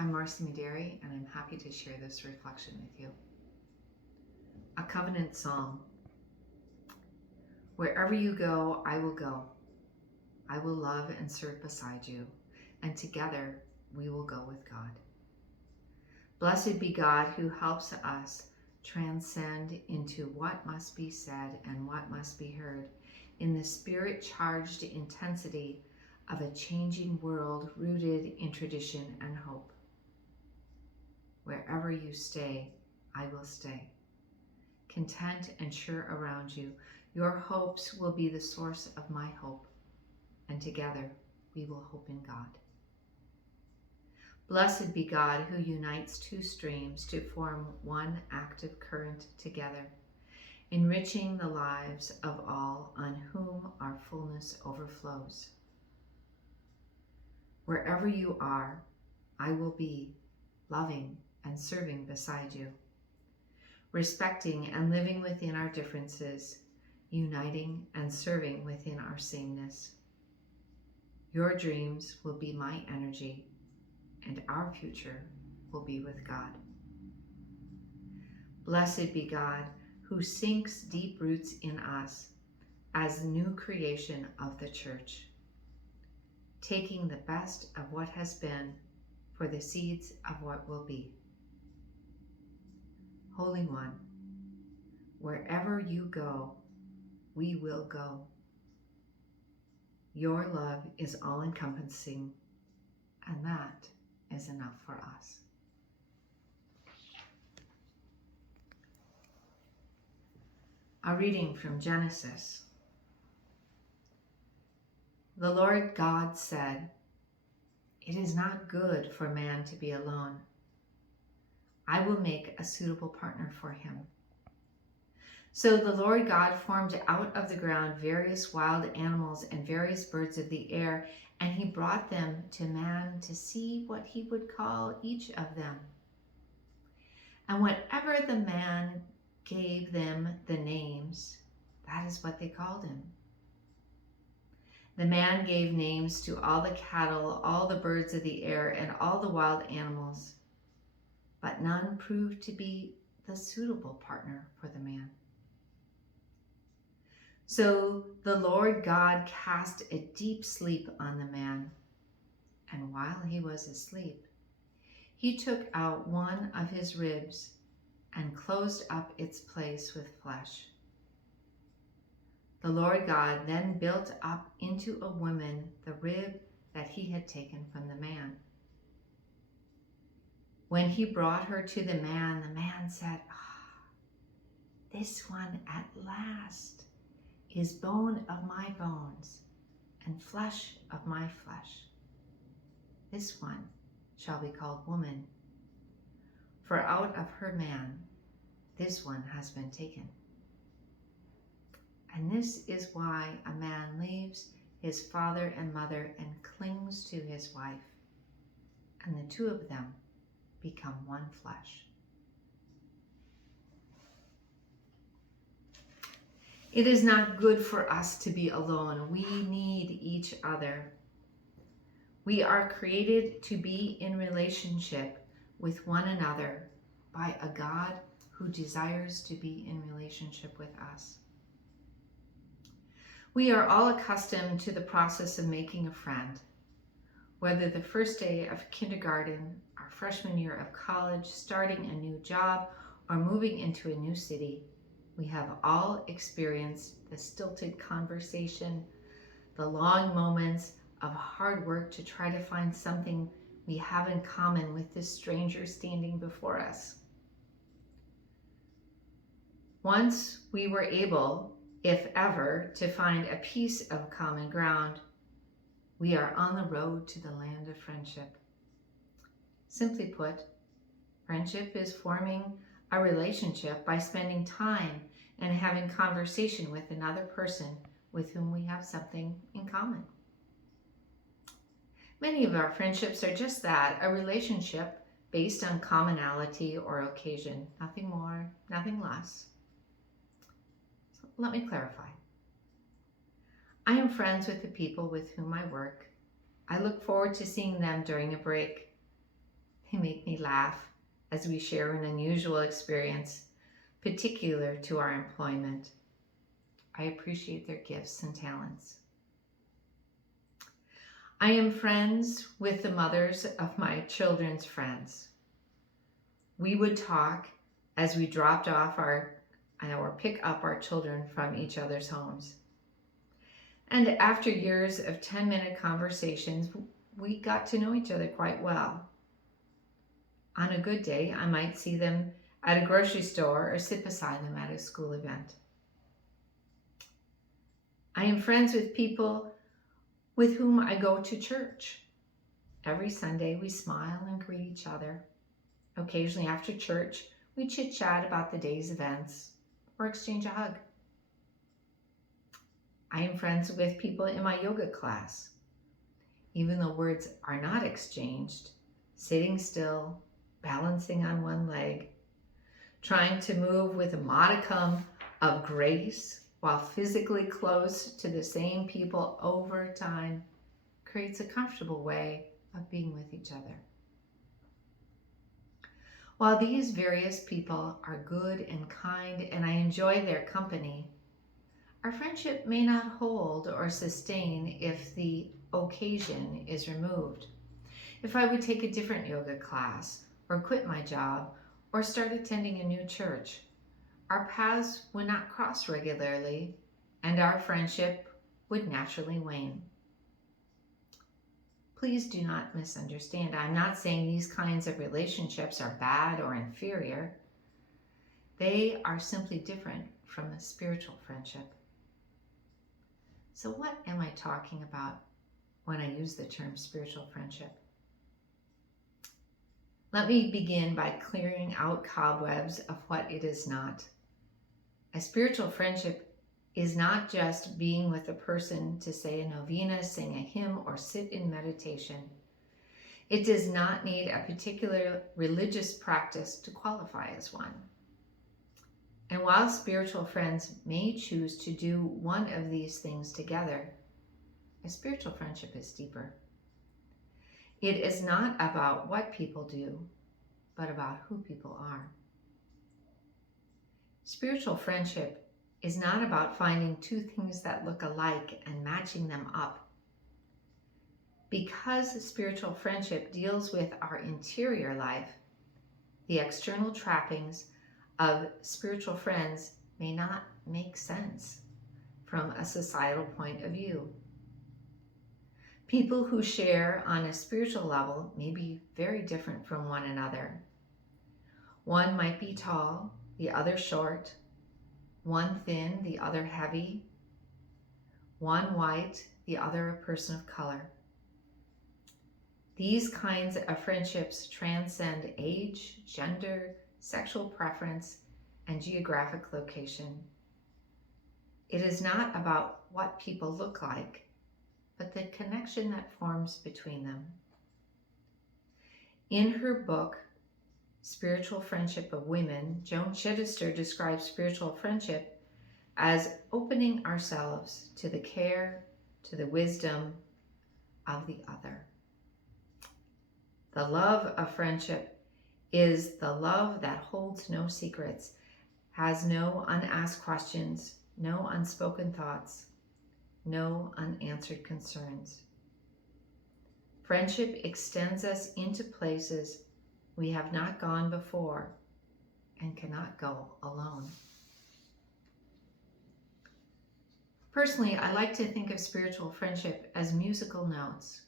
I'm Marci, Madary, and I'm happy to share this reflection with you. A covenant psalm. Wherever you go, I will go. I will love and serve beside you, and together we will go with God. Blessed be God who helps us transcend into what must be said and what must be heard in the spirit-charged intensity of a changing world rooted in tradition and hope. Wherever you stay, I will stay. Content and sure around you, your hopes will be the source of my hope, and together we will hope in God. Blessed be God who unites two streams to form one active current together, enriching the lives of all on whom our fullness overflows. Wherever you are, I will be, loving and serving beside you, respecting and living within our differences, uniting and serving within our sameness. Your dreams will be my energy, and our future will be with God. Blessed be God who sinks deep roots in us as the new creation of the church, taking the best of what has been for the seeds of what will be. Holy One, wherever you go, we will go. Your love is all-encompassing, and that is enough for us. A reading from Genesis. The Lord God said, "It is not good for man to be alone. I will make a suitable partner for him." So the Lord God formed out of the ground various wild animals and various birds of the air, and he brought them to man to see what he would call each of them. And whatever the man gave them the names, that is what they called him. The man gave names to all the cattle, all the birds of the air, and all the wild animals, but none proved to be the suitable partner for the man. So the Lord God cast a deep sleep on the man, and while he was asleep, he took out one of his ribs and closed up its place with flesh. The Lord God then built up into a woman the rib that he had taken from the man. When he brought her to the man said, "This one at last is bone of my bones and flesh of my flesh. This one shall be called woman, for out of her man this one has been taken." And this is why a man leaves his father and mother and clings to his wife, and the two of them become one flesh. It is not good for us to be alone. We need each other. We are created to be in relationship with one another by a God who desires to be in relationship with us. We are all accustomed to the process of making a friend, whether the first day of kindergarten, our freshman year of college, starting a new job, or moving into a new city. We have all experienced the stilted conversation, the long moments of hard work to try to find something we have in common with this stranger standing before us. Once we were able, if ever, to find a piece of common ground, we are on the road to the land of friendship. Simply put, friendship is forming a relationship by spending time and having conversation with another person with whom we have something in common. Many of our friendships are just that, a relationship based on commonality or occasion, nothing more, nothing less. So let me clarify. I am friends with the people with whom I work. I look forward to seeing them during a break. They make me laugh as we share an unusual experience particular to our employment. I appreciate their gifts and talents. I am friends with the mothers of my children's friends. We would talk as we dropped off or pick up our children from each other's homes. And after years of 10-minute conversations, we got to know each other quite well. On a good day, I might see them at a grocery store or sit beside them at a school event. I am friends with people with whom I go to church. Every Sunday, we smile and greet each other. Occasionally after church, we chit-chat about the day's events or exchange a hug. I am friends with people in my yoga class. Even though words are not exchanged, sitting still, balancing on one leg, trying to move with a modicum of grace while physically close to the same people over time creates a comfortable way of being with each other. While these various people are good and kind and I enjoy their company, our friendship may not hold or sustain if the occasion is removed. If I would take a different yoga class or quit my job or start attending a new church, our paths would not cross regularly and our friendship would naturally wane. Please do not misunderstand. I'm not saying these kinds of relationships are bad or inferior. They are simply different from a spiritual friendship. So what am I talking about when I use the term spiritual friendship? Let me begin by clearing out cobwebs of what it is not. A spiritual friendship is not just being with a person to say a novena, sing a hymn, or sit in meditation. It does not need a particular religious practice to qualify as one. And while spiritual friends may choose to do one of these things together, a spiritual friendship is deeper. It is not about what people do, but about who people are. Spiritual friendship is not about finding two things that look alike and matching them up. Because spiritual friendship deals with our interior life, the external trappings of spiritual friends may not make sense from a societal point of view. People who share on a spiritual level may be very different from one another. One might be tall, the other short, one thin, the other heavy, one white, the other a person of color. These kinds of friendships transcend age, gender, sexual preference, and geographic location. It is not about what people look like, but the connection that forms between them. In her book, Spiritual Friendship of Women, Joan Chittister describes spiritual friendship as opening ourselves to the care, to the wisdom of the other. The love of friendship is the love that holds no secrets, has no unasked questions, no unspoken thoughts, no unanswered concerns. Friendship extends us into places we have not gone before and cannot go alone. Personally, I like to think of spiritual friendship as musical notes.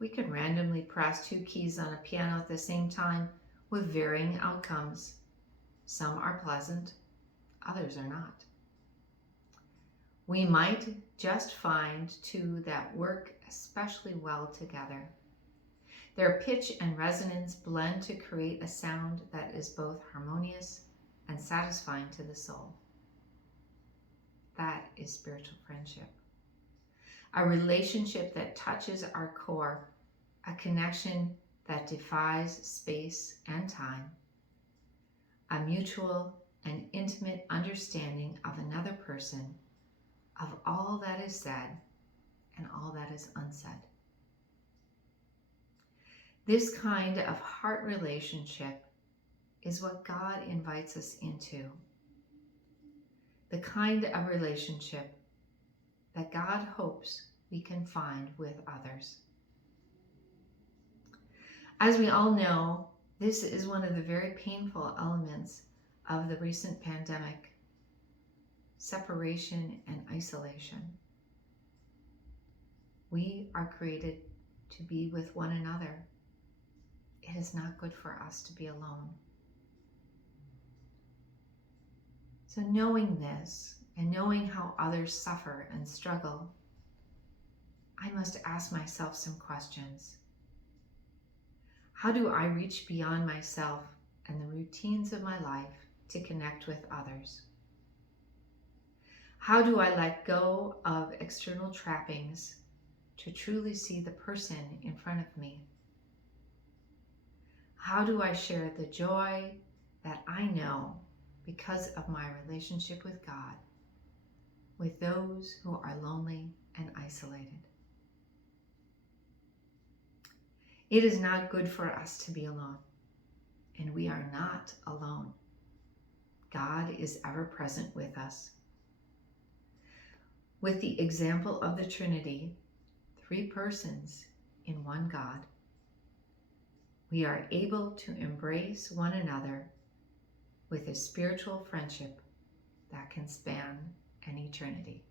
We can randomly press two keys on a piano at the same time with varying outcomes. Some are pleasant, others are not. We might just find two that work especially well together. Their pitch and resonance blend to create a sound that is both harmonious and satisfying to the soul. That is spiritual friendship. A relationship that touches our core, a connection that defies space and time, a mutual and intimate understanding of another person, of all that is said and all that is unsaid. This kind of heart relationship is what God invites us into. The kind of relationship that God hopes we can find with others. As we all know, this is one of the very painful elements of the recent pandemic: separation and isolation. We are created to be with one another. It is not good for us to be alone. So knowing this and knowing how others suffer and struggle, I must ask myself some questions. How do I reach beyond myself and the routines of my life to connect with others? How do I let go of external trappings to truly see the person in front of me? How do I share the joy that I know because of my relationship with God with those who are lonely and isolated? It is not good for us to be alone, and we are not alone. God is ever present with us. With the example of the Trinity, 3 persons in one God, we are able to embrace one another with a spiritual friendship that can span an eternity.